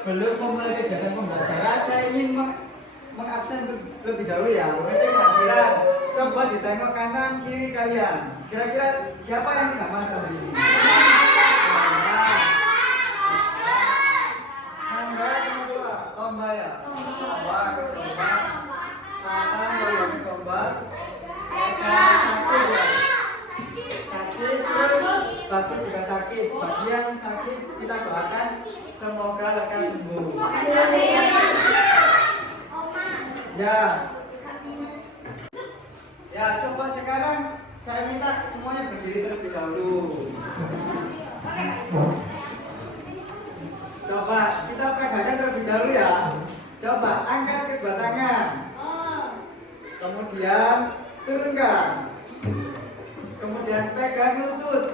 sebelum memulai kegiatan pembelajaran, saya ingin mengabsen lebih dahulu ya, mengecek parkiran. Coba ditengok kanan kiri kalian. Kira-kira siapa yang tidak masuk di sini? Lomba ya? Lomba, coba. Satan, coba. Sakit ya? Sakit, terus bagus juga sakit. Bagi yang sakit, kita doakan semoga lekas sembuh. Ya. Ya, coba sekarang saya minta semuanya berdiri terlebih dahulu. Coba kita pegangkan terlebih dahulu ya. Coba angkat kedua tangan. Kemudian turunkan. Kemudian pegang lutut.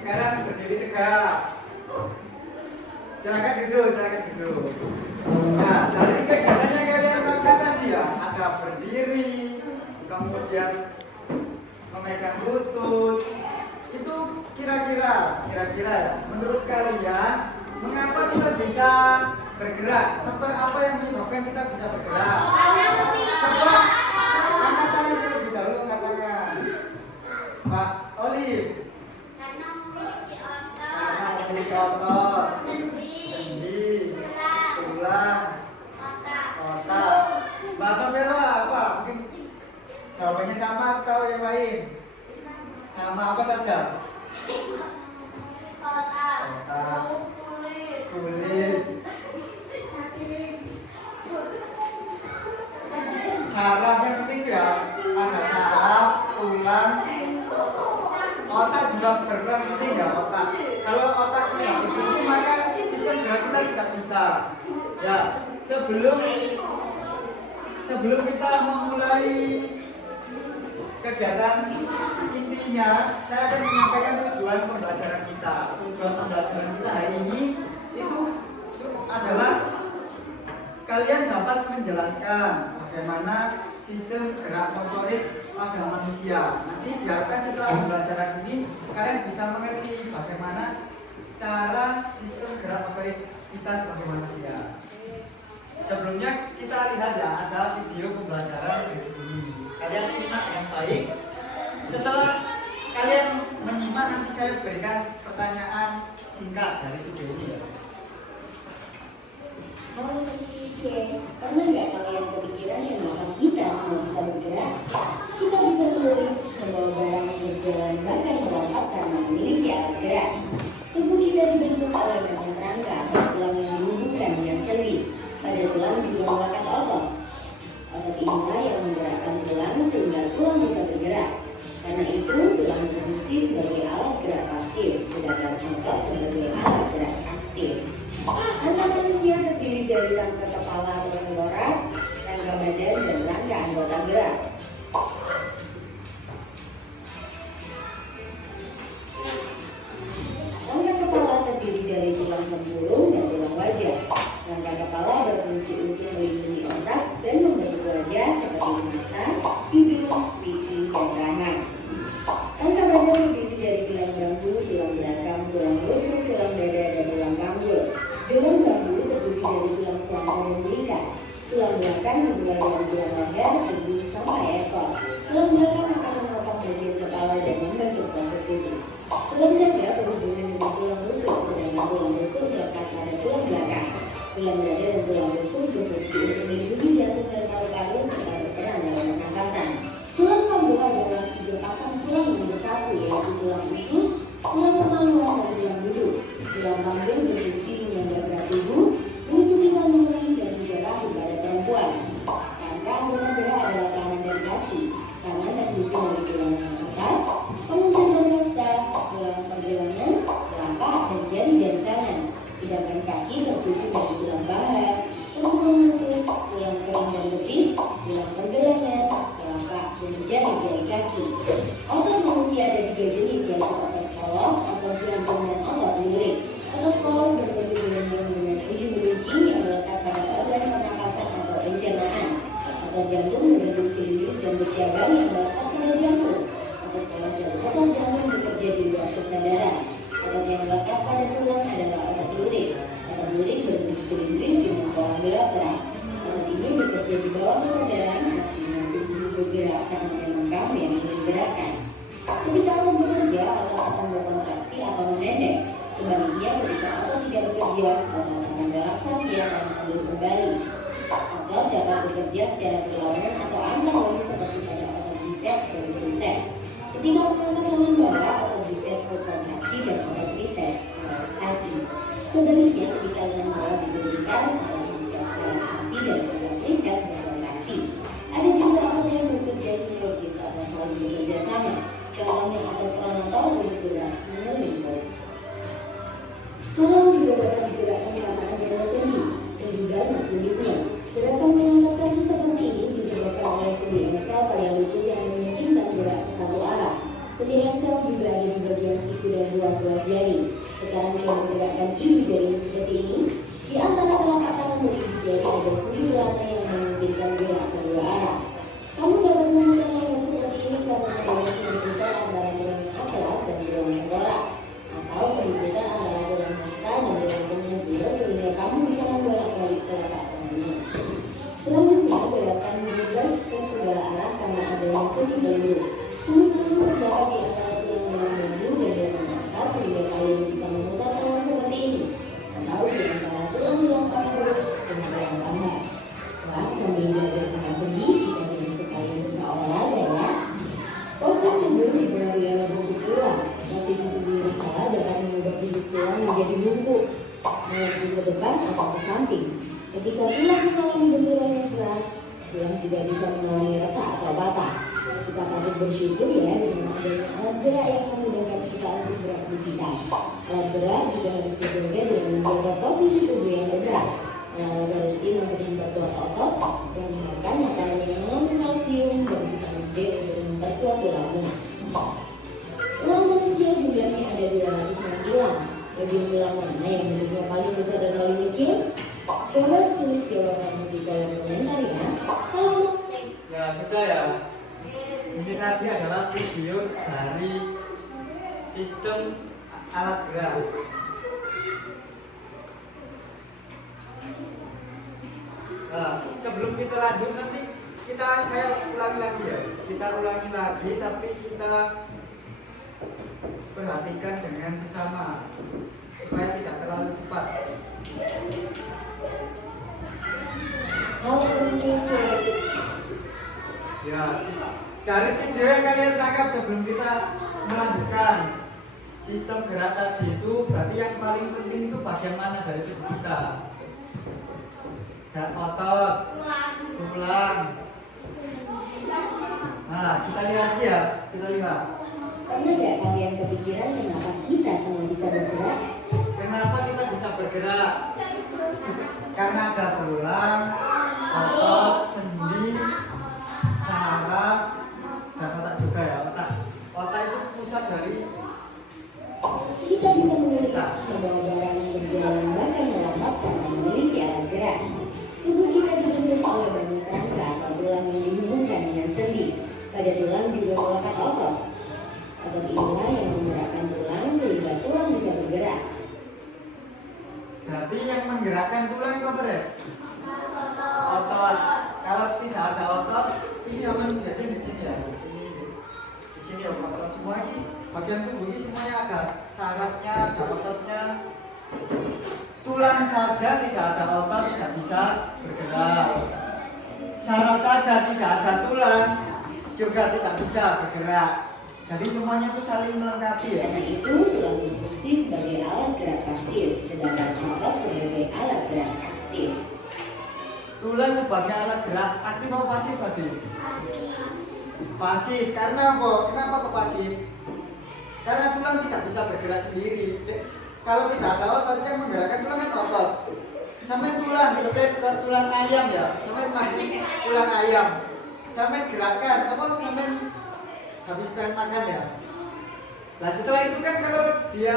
Sekarang berdiri tegak. Silakan duduk. Nah, dari kegiatannya kalian lakukan tadi ya, ada berdiri, kemudian memegang lutut. Itu kira-kira ya, menurut kalian mengapa kita bisa bergerak? Faktor apa yang menyebabkan kita bisa bergerak? Coba angkat tangan terlebih dahulu, angkat tangan. Pak Olive. Karena memiliki otot. Sendi. Tulang. Otak. Bapak Bella apa? Mungkin jawabannya sama atau yang lain? Sama apa saja? Otak. Kulit. Saraf yang penting ya, ada saraf, tulang, otak juga berperan penting ya, otak. Kalau otak tidak berfungsi maka sistem gerak kita tidak bisa. Ya, sebelum kita memulai kegiatan intinya, saya akan menyampaikan tujuan pembelajaran kita. Tujuan pembelajaran kita hari ini itu adalah kalian dapat menjelaskan bagaimana sistem gerak motorik pada manusia. Nanti diharapkan setelah pembelajaran ini kalian bisa mengerti bagaimana cara sistem gerak motorik kita sebagai manusia. Sebelumnya kita lihat ya, ada video pembelajaran berikut ini. Kalian simak yang baik. Setelah kalian menyimak, nanti saya berikan pertanyaan singkat dari video ini ya. Halo pernah nggak kalian kepikiran kenapa kita mau bisa bergerak? Kita bisa menulis membawa barang yang berjalan bahkan melompat karena memiliki alat gerak. Tubuh kita dibentuk oleh banyak rangka, tulang yang dihubungkan dengan sendi. Pada tulang dibilang bakat otot. Otot inilah yang menggerakkan tulang sehingga tulang bisa bergerak. Karena itu tulang berfungsi sebagai alat gerak pasif, sedangkan otot sebagai alat gerak aktif. Rangka manusia terdiri dari rangka kepala atau tengkorak, rangka badan, dan rangka anggota gerak. Rangka kepala terdiri dari tulang tempurung dan tulang wajah. Rangka kepala berfungsi untuk melindungi otak dan membentuk wajah seperti mata, hidung, pipi, dan tangan. Rangka badan terdiri dari tulang bambu, tulang belakang, tulang rusuk, tulang dada, dan tulang panggul. Tulang bambu terdiri dari tulang selangkah dan belikat. Tulang belakang dimulai dari tulang leher, hidung, sampai ekor. Tulang belakang akan menopang bagian kepala dan membentuk postur tubuh. Tulang dada berhubungan dengan tulang rusuk, sedangkan tulang rusuk melekat pada tulang belakang. Tulang dada dan tulang rusuk berfungsi untuk melindungi jantung dan paru-paru serta berperan dalam pernapasan. Tulang panggul adalah 3 pasang tulang yang bersatu, yaitu tulang usus, tulang kemaluan, dan tulang duduk. Tulang panggul berfungsi menyangga berat tubuh, melindungi kandungan, dan juga rahim pada perempuan. Rangka anggota gerak adalah tangan dan kaki. Tangan berfungsi dari tulang atas, kemudian rasta, tulang pergelangan, telapak, dan jari-jari tangan. Sedangkan kaki berfungsi dari tulang paha, tulang lutut, tulang kering dan betis, tulang pergelangan, telapak, dan jari-jari kaki. Otot manusia ada 3 jenis, yaitu otot polos, otot jantung, dan otot lirik. Otot polos berbentuk gelembung dengan ujung yang melekat pada organ pernapasan atau pencernaan. Otot jantung berbentuk silindris dan bercabang yang melekat pada jantung. Otot polos dan otot jantung bekerja di luar kesadaran. Otot yang melekat pada tulang ada bergerak karena memang kamu yang ingin digerakkan. Ketika otot bekerja, otot akan berkontraksi atau memendek. Sebaliknya, ketika otot tidak bekerja, otot akan relaksasi dan mundur kembali. Otot dapat bekerja secara berlawanan atau antagoni seperti pada otot bicep dan tricep. Ketika mengangkat tangan bawah, otot bicep berkontraksi dan otot tricep relaksasi. Sebaliknya, ketika tangan bawah diberikan, otot bicep relaksasi dan otot tricep berkontraksi. Ada juga otot yang bekerja sinergis atau saling bekerja sama. Contohnya otot pronator bergerak mengumpul. Tulang juga dapat digerakkan karena adanya sendi dan juga tulisnya. Gerakan mengangkat kaki seperti ini disebabkan oleh sendi engsel pada lutut yang memungkinkan gerak ke satu arah. Sendi engsel juga ada di bagian siku dan ruas jari. Sekarang yang menggerakkan ibu jari seperti ini. Di antara telapak tangan dan ibu jari ada sendi belakang yang memungkinkan gerak ke dua arah. Kamu dapat menemukan leher seperti ini karena adanya pendidikan antara tulang atlas dan tulang tengkorak, atau pendidikan antara tulang muka dan tulang punggung sehingga kamu bisa membolak-balik telapak tangannya. Selanjutnya, gerakan bebas ke segala arah karena adanya sendi belur. Sendi belur terdapat di antara tulang belakang dan tulang atas sehingga kalian bisa memutar tangan seperti ini, atau di antara tulang paha dan tulang lambat. Wah, sambil belajar tentang sendi, kita jadi sekali bisa olahraga ya. Postur tubuh dipengaruhi oleh bentuk tulang. Posisi tubuh yang salah dapat mengubah bentuk tulang menjadi bungkuk, melaju ke depan atau ke samping. Ketika tulang mengalami benturan yang keras, tulang juga bisa mengalami retak atau patah. Kita patut bersyukur ya dengan adanya alat berat yang memudahkan kita untuk beraktivitas. Alat berat juga harus dijaga dengan menjaga posisi tubuh yang benar. Rutin untuk memperkuat otot yang makan makanan yang mengandung kalsium dan vitamin D untuk memperkuat tulangmu. Tulang manusia jumlahnya ada 206 tulang. Bagian tulang mana yang bentuknya paling besar dan paling kecil? Coba tulis jawabanmu di kolom komentar ya. Ya sudah ya. Ini tadi adalah video dari sistem alat gerak. Nah, sebelum kita lanjut nanti saya ulangi lagi ya. Kita ulangi lagi tapi kita perhatikan dengan sesama supaya tidak terlalu cepat. Ya, dari video yang kalian tangkap sebelum kita melanjutkan sistem gerak tadi itu berarti yang paling penting itu bagian mana dari tubuh kita? Dan otot, tulang. Nah, kita lihat ya, kita lihat. Pernah nggak kalian kepikiran kenapa kita semua bisa bergerak? Kenapa kita bisa bergerak? Karena ada tulang, otot, sendi, saraf, dan otak juga ya. Otak itu pusat dari Kita bisa melihat bahwa darah yang berjalan bahkan melambat karena memiliki alat gerak. Tubuh kita dibentuk oleh banyak rangka atau tulang yang dihubungkan dengan sendi. Pada tulang juga melekat otot. Otot inilah yang menggerakkan tulang sehingga tulang bisa bergerak. berarti yang menggerakkan tulang itu apa ya? Otot. Kalau tidak ada otot, ini akan biasanya di sini ya, di sini ya otot semua ini bagian tubuh ini semuanya ada sarafnya, ada ototnya. Tulang saja tidak ada otot tidak bisa bergerak. Saraf saja tidak ada tulang juga tidak bisa bergerak. Jadi semuanya itu saling melengkapi ya. Karena itu tulang berfungsi sebagai alat gerak pasif, sedangkan otot sebagai alat gerak aktif. Tulang sebagai alat gerak aktif atau pasif tadi? Pasif. Karena apa? Kenapa kok pasif? Karena tulang tidak bisa bergerak sendiri. Kalau tidak ada otot yang menggerakkan tulang kan otot. Sampai tulang, ke tulang ayam ya. Sampai tulang ayam. Sampai gerakan, apa sampai habis makan ya. Nah setelah itu kan kalau dia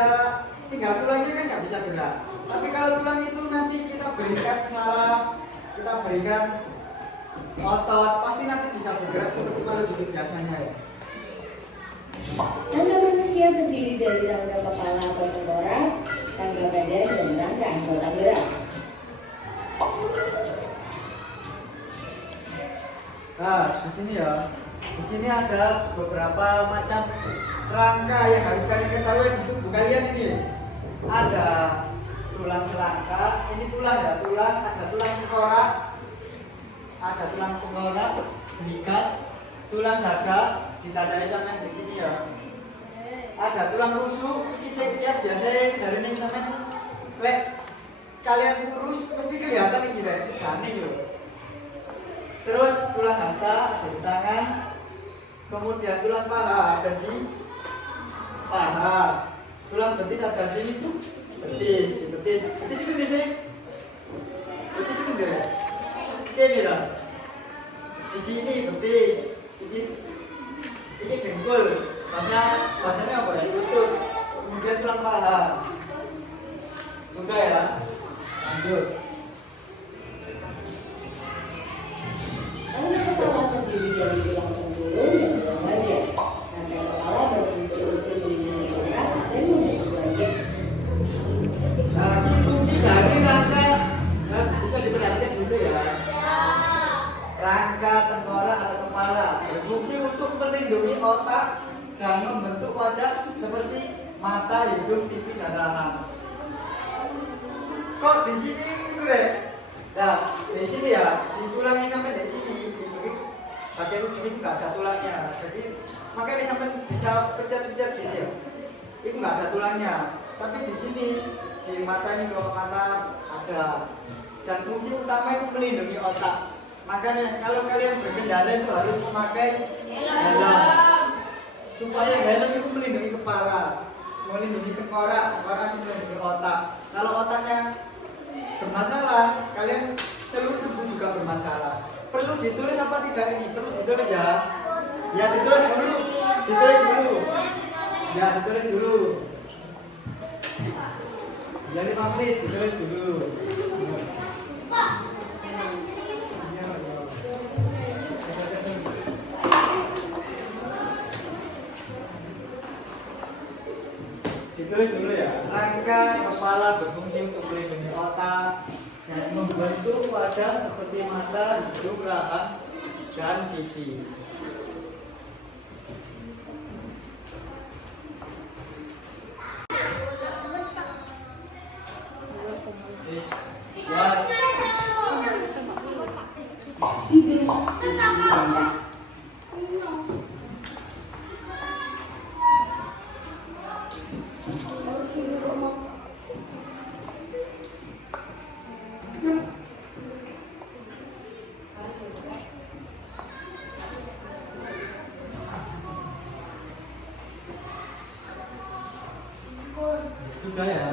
tinggal tulangnya kan nggak bisa gerak. Tapi kalau tulang itu nanti kita berikan saraf, kita berikan otot, pasti nanti bisa bergerak seperti kalau hidup biasanya ya. Rangka manusia terdiri dari rangka kepala atau tengkorak, rangka badan, dan rangka anggota gerak. Nah di sini ya. Di sini ada beberapa macam rangka yang harus kalian ketahui di tubuh kalian ini. Ada tulang selangka, ini tulang ya, tulang, ada tulang tengkorak, ada tulang tengkorak, ikat, tulang dada, di dada sampean di sini ya. Ada tulang rusuk, ini saya biasa jarine sampean lek kalian kurus mesti kelihatan ini deh, gane loh. Terus tulang hasta ada di tangan, kemudian tulang paha ada di paha, tulang betis ada di betis gede sih, betis gede, ini lah. Di sini betis, ini dengkul, bahasanya apa ya? Lutut, kemudian tulang paha. Sudah ya, lanjut. Rangka kepala terdiri dari tulang tempurung dan tulang wajah. Rangka kepala berfungsi untuk melindungi otak dan membentuk wajah. Nah, ini fungsi dari rangka, bisa diperhatikan dulu ya. Rangka tengkorak atau kepala berfungsi untuk melindungi otak dan membentuk wajah seperti mata, hidung, pipi, dan rahang. Kok di sini gue? Nah, di sini ya, di tulangnya sampai di sini, bagian ujung itu nggak ada tulangnya. Jadi makanya sampai bisa pencet-pencet gitu ya. Itu nggak ada tulangnya. Tapi di sini di mata ini kalau mata ada. Dan fungsi utama itu melindungi otak. Makanya kalau kalian berkendara itu harus memakai helm. Supaya helm itu melindungi kepala, melindungi tengkorak itu melindungi otak. Kalau otaknya bermasalah, kalian seluruh tubuh juga bermasalah. Perlu ditulis apa tidak ini? Perlu ditulis ya. Ya ditulis dulu. Ya ditulis dulu. Ya 5 menit ditulis dulu. Ditulis dulu ya. Rangka kepala berfungsi untuk melindungi otak dan membentuk wajah seperti mata, hidung, rahang, dan pipi. Hidung, pipi, dada. Sudah ya.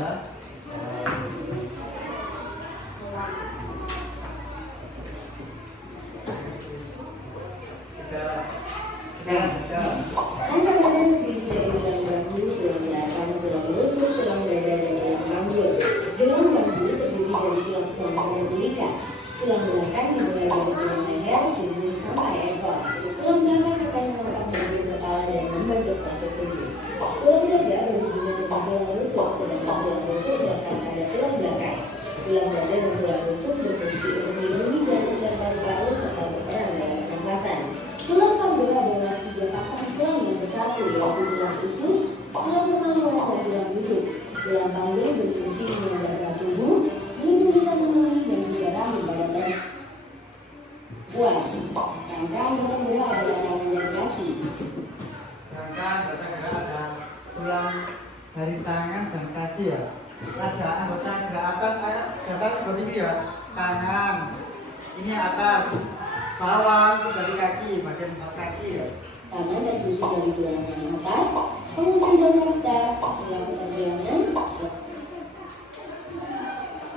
Sudah. Rangka badan terdiri dari tulang bahu, tulang belakang, tulang rusuk, tulang dada, dan tulang panggul. Tulang bahu terdiri dari tulang selangka dan tulikat. Tulang belakang dimulai dari tulang leher, punggung sampai ekor. Tulang belakang akan melengkap bagian kepala dan membentuk otot tubuh. Tulang dada berhubungan dengan tulang rusuk, sedangkan tulang rusuk berasal pada tulang belakang. Tulang dada dan tulang rusuk berfungsi untuk melindungi jantung dan paru-paru serta berperan dalam pernapasan. Tulang panggul adalah 3 pasang tulang yang bersatu, yaitu tulang usus, tulang kemaluan, dan tulang duduk. Tulang panggul berfungsi menyadarkan tubuh, melindungi kandungan dan juga rahim pada perempuan. Rangka anggota gerak adalah tangan dan kaki. Rangka anggota gerak ada tulang dari tangan dan kaki ya. Ada anggota gerak atas, seperti ini ya. Tangan, ini atas, bawah dari kaki, bagian kaki ya. Tangan terdiri dari tulang tangan atas, kemudian tulang hasta, tulang pergelangan.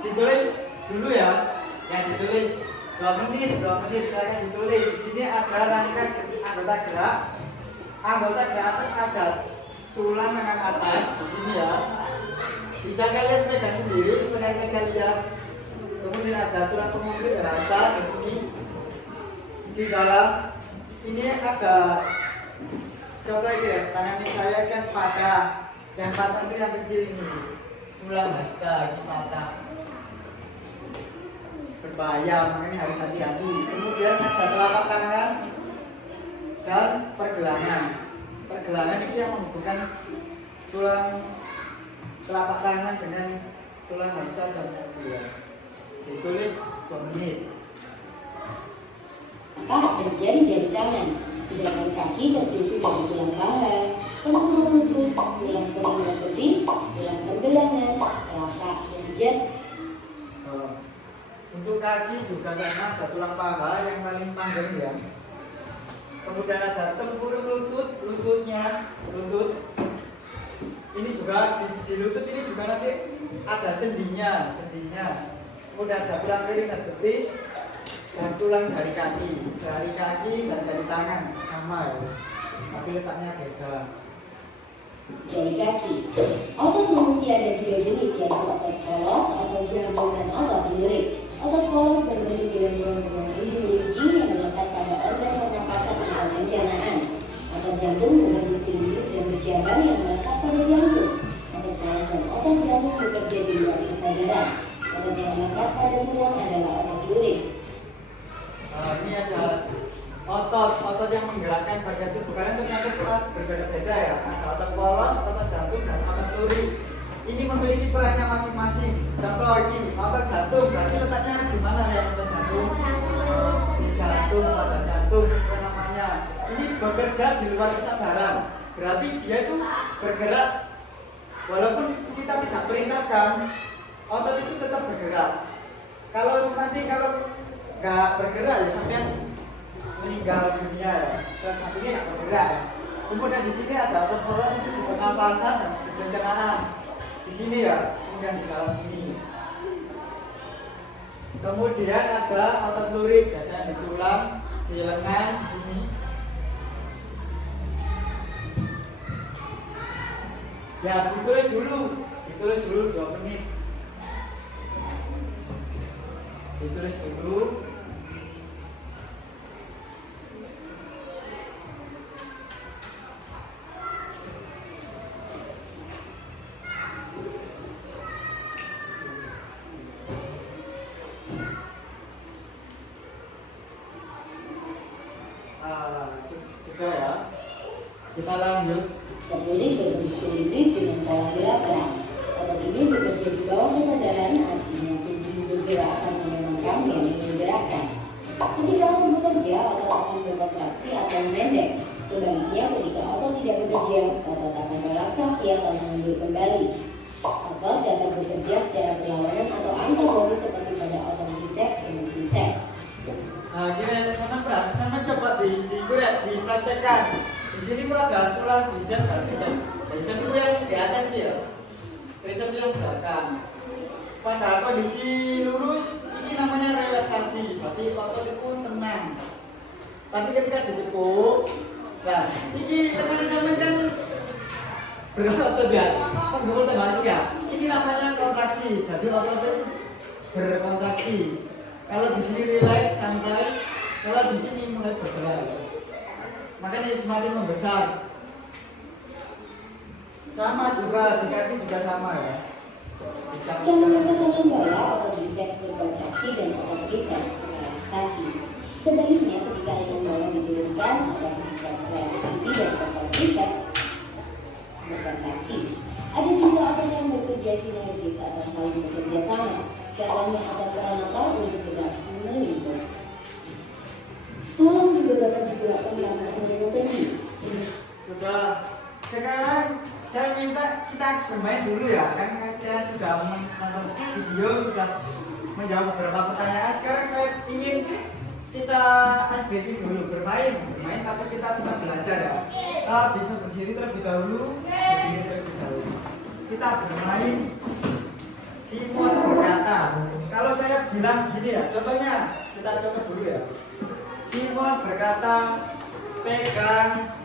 Ditulis dulu ya. Ya ditulis 2 menit saya ditulis. Di sini ada rangka anggota gerak. Anggota gerak atas ada tulang lengan atas di sini ya. Bisa kalian pegang sendiri, pegangan kalian. Kemudian ada tulang punggung rata di sini. Di dalam ini ada contoh ini ya, tangan saya kan patah. Yang patah itu yang kecil ini. Tulang hasta ini patah. Berbahaya, makanya harus hati-hati. Kemudian ada telapak tangan dan pergelangan. Pergelangan itu yang menghubungkan tulang telapak tangan dengan tulang hasta dan kaki ya. Ditulis 2 menit. Paha dan jari-jari tangan, sedangkan kaki tersusun dari tulang paha, punggung lutut, tulang kering dan betis, tulang pergelangan, telapak dan jari. Untuk kaki juga sama, ada tulang paha yang paling panjang ya. Kemudian ada tempurung lutut, lutut. Ini juga di lutut ini juga nanti ada sendinya. Kemudian ada tulang kering dan betis dan tulang jari kaki dan jari tangan sama ya. Tapi letaknya beda. Jari kaki. Otot manusia ada 2 jenis, yaitu otot polos atau jantung dan otot lirik. Otot polos berbagi dengan gangguan uji yang melekat pada organ pernapasan atau pencernaan. Otot jantung berbagi silindris dan berjabar yang melekat pada jantung. Otot polos dan otot jantung bekerja di luar kesadaran. Otot yang melekat pada tulang adalah otot lirik. Ini ada otot yang menggerakkan bagian tubuh karena ternyata berbeda-beda ya. Ada otot polos, otot jantung dan otot lurik. Ini memiliki perannya masing-masing. Contoh ini otot jantung, berarti letaknya di mana ya otot jantung? Di jantung, otot jantung sesuai namanya. Ini bekerja di luar kesadaran. Berarti dia itu bergerak walaupun kita tidak perintahkan, otot itu tetap bergerak. Kalau nggak bergerak ya sampai meninggal dunia ya. Dan satunya nggak bergerak. Kemudian di sini ada otot polos itu di pernafasan dan pencernaan. Di sini ya, kemudian di dalam sini. Kemudian ada otot lurik, biasanya di tulang, di lengan, di sini. Ya, ditulis dulu 2 menit. Ditulis dulu. Sudah ya. Kita lanjut. Tertulis berbentuk silindris dengan pola gerakan. Otot ini bekerja di bawah kesadaran, artinya tubuh bergerak karena memang kami yang menggerakkan. Ketika otot bekerja, otot akan berkontraksi atau memendek. Sebaliknya, ketika otot tidak bekerja, otot akan relaksasi atau mundur kembali. Otot dapat bekerja secara berlawanan atau antagonis seperti pada otot bisep dan tricep. Nah, kira sama coba dipraktekkan. Di sini kok ada tulang bicep dan tricep. Bicep itu yang di atas dia. Tricep yang belakang. Pada kondisi lurus ini namanya relaksasi. Berarti otot itu tenang. Tapi ketika ditekuk, nah, ini teman-teman kan berotot ya, penggul terbalik ya. Ini namanya kontraksi. Jadi otot itu berkontraksi. Kalau di sini rileks, santai. Kalau di sini mulai bergerak. Makanya semakin membesar. Sama juga di kaki juga sama ya. Yang mengatakan bahwa otot bisep berkontraksi dan otot tricep relaksasi. Sebaliknya, ketika yang bawah diturunkan, otot bisep relaksasi dan otot tricep berkontraksi. Ada juga otot yang bekerja sinergis atau saling bekerja sama. Contohnya otot peranakan untuk gerak melingkar. Tulang juga dapat digerakkan karena energi. Sudah. Sekarang saya minta kita bermain dulu ya. Kan kalian sudah menonton video, sudah menjawab beberapa pertanyaan. Sekarang saya ingin kita SBT dulu bermain tapi kita belajar ya. Kita bisa berdiri terlebih dahulu, kita bermain. Simon berkata, kalau saya bilang gini ya, contohnya kita coba dulu ya. Simon berkata, pegang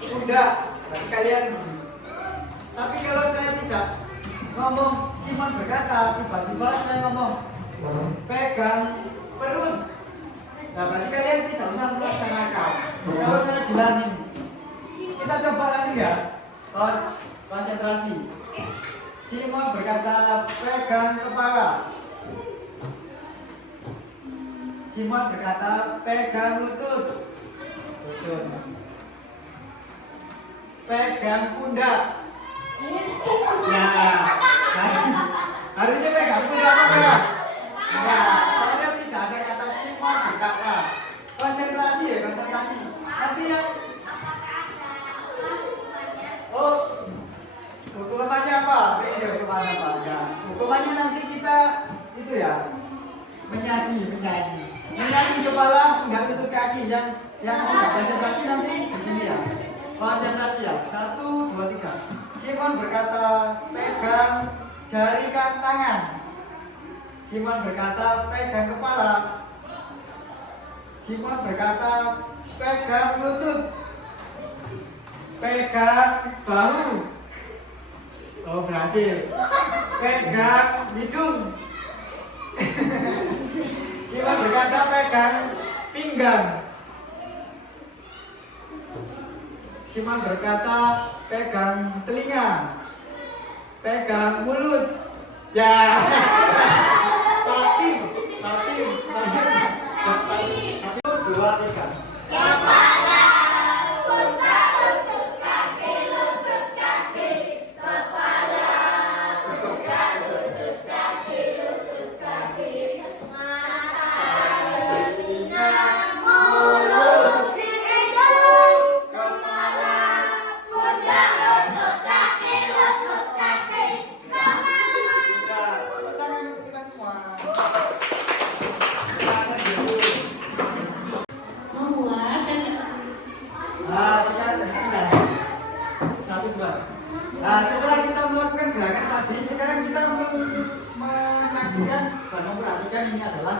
pundak, berarti kalian. Tapi kalau saya tidak ngomong Simon berkata, tiba-tiba saya ngomong pegang perut, nah berarti kalian tidak usah melaksanakan. Kalau saya bilang ini, kita coba langsung ya. Konsentrasi. Simon berkata pegang kepala. Simon berkata pegang lutut. pegang pundak. Ya, harusnya pegang pundak apa enggak? Enggak, soalnya tidak ada kata Simon berkata. Konsentrasi ya, konsentrasi. Nanti yang oh, hukumannya apa? Ini hukumannya apa? Enggak. Hukumannya nanti kita itu ya, menyanyi kepala, enggak lutut kaki yang tidak konsentrasi nanti di sini ya. Konsentrasi ya. 1, 2, 3. Simon berkata, pegang jari tangan. Simon berkata, pegang kepala. Simon berkata, pegang lutut. Pegang bahu. Oh, berhasil. Pegang hidung. Simon berkata, pegang pinggang. Simon berkata, pegang telinga. Pegang mulut. Ya. Tapi 2, 3. Kepala, pundak, lutut, kaki, lutut, kaki. Kepala, pundak, lutut, kaki, lutut, kaki. Mata, telinga, mulut, hidung. Kepala, pundak, lutut, kaki, lutut, kaki. Kepala. Sudah, tepuk tangan untuk kita semua. Silakan dulu. Membuat dan Sekarang ya. 1, 2. Nah, setelah kita melakukan gerakan tadi, sekarang kita menyaksikan dan memperhatikan ini adalah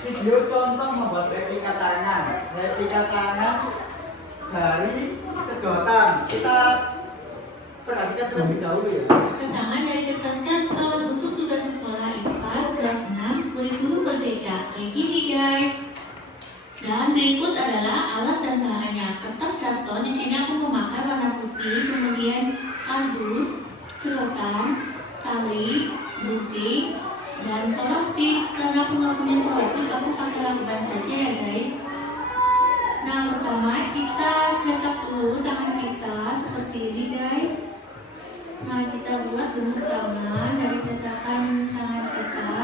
video contoh membuat replika tangan. Replika tangan dari sedotan. Kita perhatikan terlebih dahulu ya. Keterangan dari Dr. Kanto untuk tugas sekolah IPA kelas 6 kurikulum merdeka. Kayak gini guys. Dan berikut adalah alat dan bahannya. Kertas karton, di sini aku memakai warna putih, kemudian kardus, sedotan, tali, gunting, dan selotip. Karena aku nggak punya selotip, aku pakai lakban saja ya guys. Nah, pertama kita cetak dulu tangan kita seperti ini guys. Nah, kita buat bentuk tangan dari cetakan tangan kita.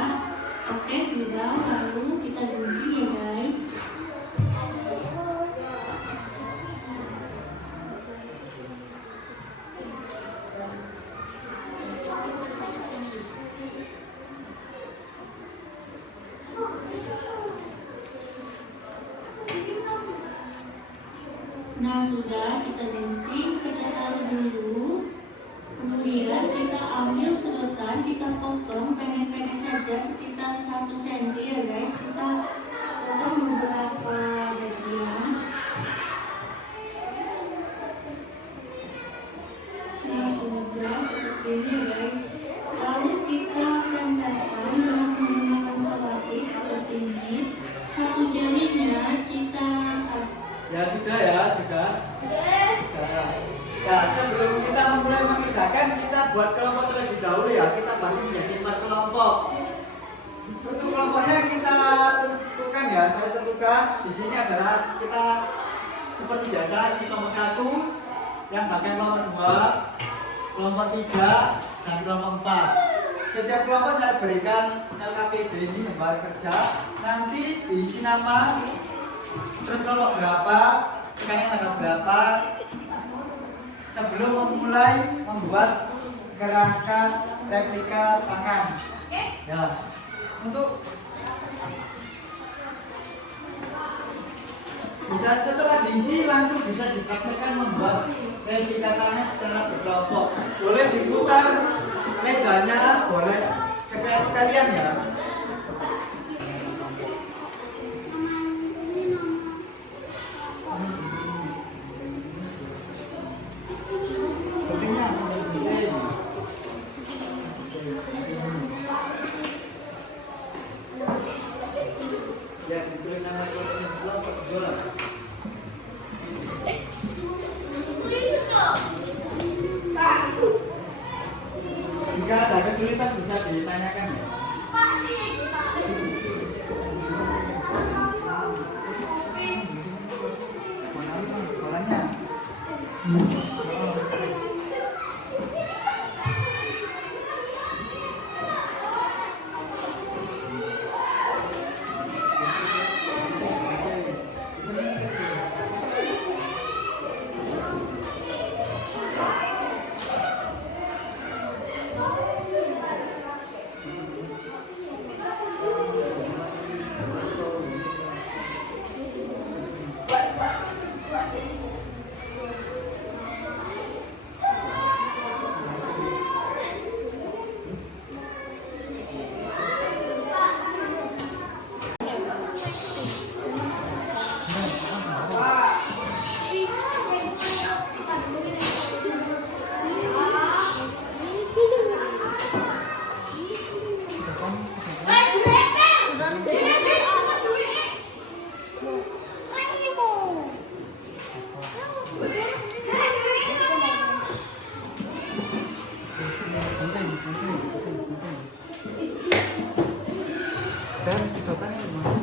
Oke, sudah. Lalu kita gunting ya guys. Nah, sudah kita gunting, kita taruh dulu. Kemudian kita ambil sedotan, kita potong pendek-pendek saja sekitar 1 cm ya guys. Kita potong beberapa bagian. Nah, sudah seperti ini guys. Lalu kita tempelkan dengan menggunakan selotip seperti ini. 1 jarinya kita Ya sudah ya, sudah. Nah, sebelum kita memulai mengerjakan, kita buat kelompok terlebih dahulu ya. Kita bagi menjadi 4 kelompok. Untuk kelompoknya kita tentukan ya. Saya tentukan di sini adalah kita seperti biasa di kelompok 1, yang bagian kelompok 2, kelompok 3, dan kelompok 4. Setiap kelompok saya berikan LKPD ini lembar kerja. Nanti diisi nama. Terus kelompok berapa, sekarang tanggal berapa, sebelum memulai membuat gerakan replika tangan. Ya, untuk bisa setelah diisi langsung bisa dipraktekkan membuat replika tangan secara berkelompok. Boleh diputar mejanya, boleh seperti kalian ya. Pentingnya penting. Ya, ditulis nama kelompoknya kelompok 2. Jika ada kesulitan bisa ditanyakan ya. Mana bolanya? Dan sedotannya gimana?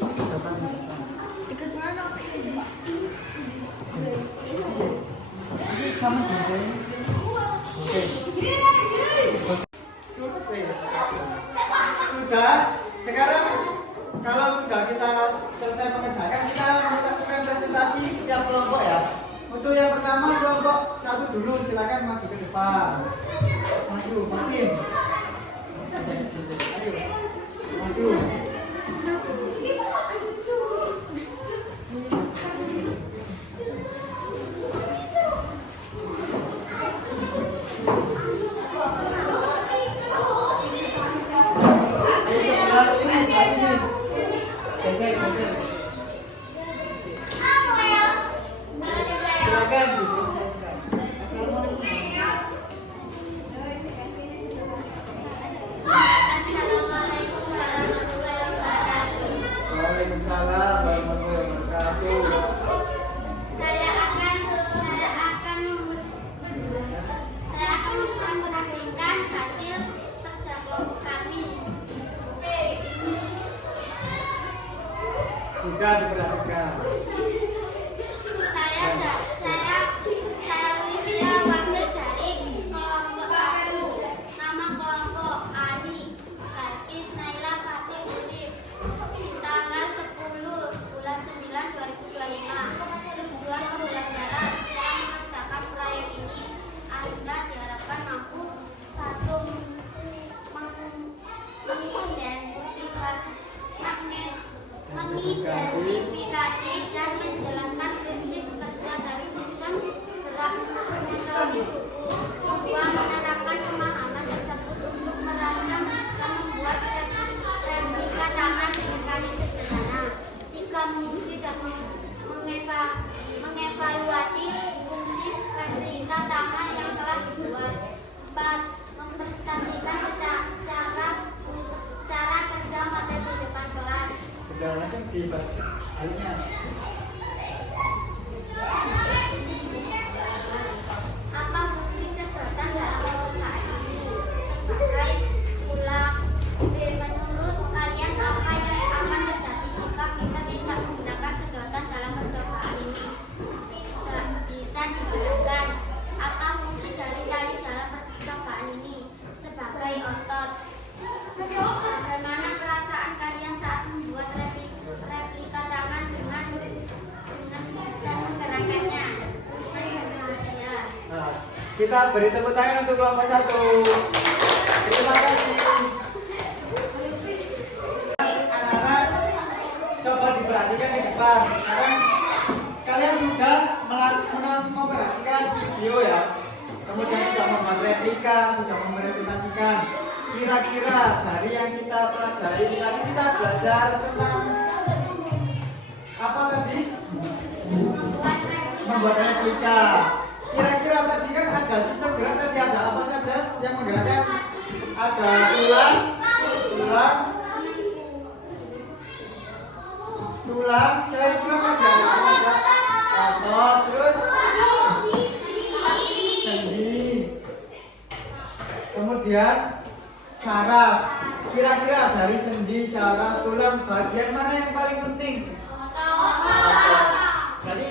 Sedotan. Ini sama juga. Oke. Sudah. Sekarang kalau sudah kita selesai mengerjakan, kita melakukan presentasi setiap kelompok ya. Untuk yang pertama kelompok 1 dulu, silakan maju ke depan. Maju, Martin. Ayo. Maju. Waalaikumsalam warahmatullahi wabarakatuh. Saya akan mempresentasikan hasil kerja kelompok kami. Sudah diperhatikan. Saya Lydia, wakil dari kelompok 1. Nama kelompok Ani, Balkis, Naila, Fatih, Udif. Tanggal 10 bulan 9 2025. Tujuan pembelajaran setelah mengerjakan proyek ini, Anda diharapkan mampu 1. Mengidentifikasi dan menjelaskan prinsip kerja dari sistem gerak metode buku. 2. Menerapkan pemahaman tersebut untuk merancang dan membuat replika tangan mekanis sederhana. 3. Menguji dan mengevaluasi fungsi replika tangan yang telah dibuat. 4. Mempresentasikan cara kerja materi di depan kelas. Sudah langsung dibaca halnya. Apa fungsi sedotan dalam kelompok ini? Sebagai ulang. B. Menurut kalian apa yang akan terjadi jika kita tidak menggunakan sedotan dalam percobaan ini? Tidak bisa dijelaskan. Apa fungsi dari tali dalam percobaan ini? Sebagai otot. Bagaimana perasaan kalian saat membuat replika tangan dengan dan menggerakkannya? Bahagia. Nah, kita beri tepuk tangan untuk kelompok 1. Terima kasih. Anak-anak, coba diperhatikan di depan. Sekarang kalian sudah memperhatikan video ya. Kemudian sudah membuat replika, sudah mempresentasikan. Kira-kira dari yang kita pelajari tadi, kita belajar tentang apa tadi? Membuat replika. Kira-kira tadi kan ada sistem gerak, tadi ada apa saja yang menggerakkan? Ada tulang, selain tulang tadi ada apa saja? Otot, terus sendi, kemudian saraf. Kira-kira dari sendi, saraf, tulang, bagian mana yang paling penting? Jadi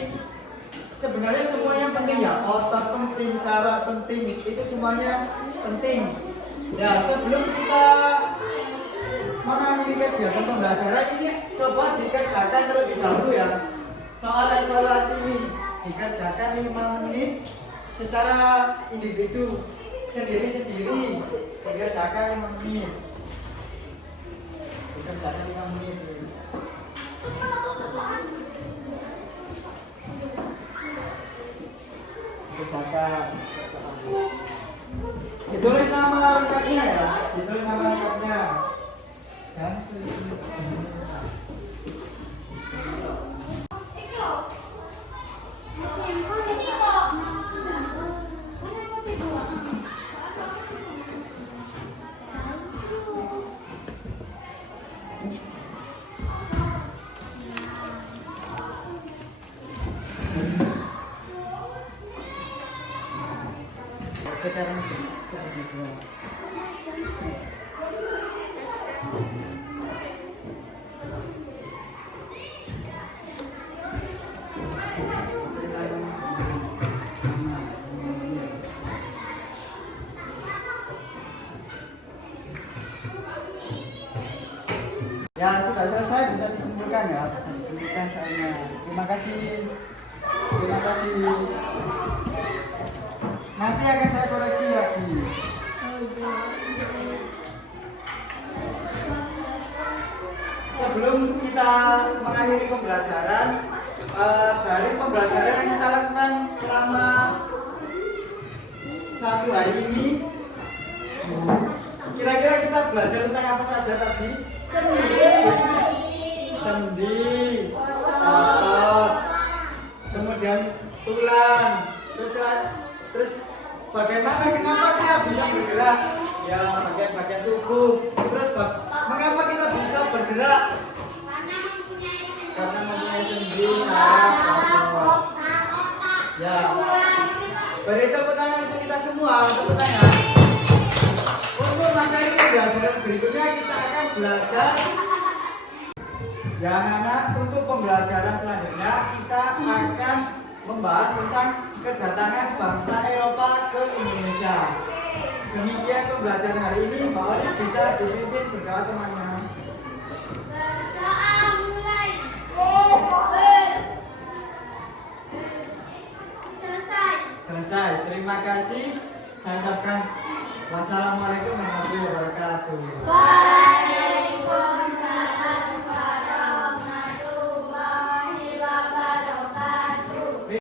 sebenarnya semua yang penting ya, otot penting, saraf penting, itu semuanya penting. Ya, sebelum kita mengakhiri kegiatan pembelajaran ini, coba dikerjakan terlebih dahulu ya. Soal evaluasi ini dikerjakan 5 menit secara individu sendiri-sendiri dikerjakan 5 menit. Dikerjakan 5 menit. Dikerjakan. Ditulis nama lengkapnya ya, ditulis nama lengkapnya. Dan sekarang ya sudah selesai, bisa dikumpulkan ya, bisa dikumpulkan soalnya. Terima kasih, terima kasih. Nanti akan saya koreksi lagi. Sebelum kita mengakhiri pembelajaran, dari pembelajaran yang kita lakukan selama 1 hari ini, kira-kira kita belajar tentang apa saja tadi? Sendi, otot, kemudian tulang, terus bagaimana, kenapa kita bisa bergerak, ya bagian-bagian tubuh. Terus mengapa kita bisa bergerak? Karena mempunyai sendi, saraf, otot. Ya, beri tepuk tangan untuk kita semua, tepuk tangan. Untuk materi pembelajaran berikutnya kita akan belajar. Ya anak-anak, untuk pembelajaran selanjutnya kita akan membahas tentang kedatangan bangsa Eropa ke Indonesia. Demikian pembelajaran hari ini. Mbak Olive bisa dipimpin berdoa temannya. Berdoa mulai. Selesai. Terima kasih. Saya ucapkan wassalamualaikum warahmatullahi wabarakatuh. Bye.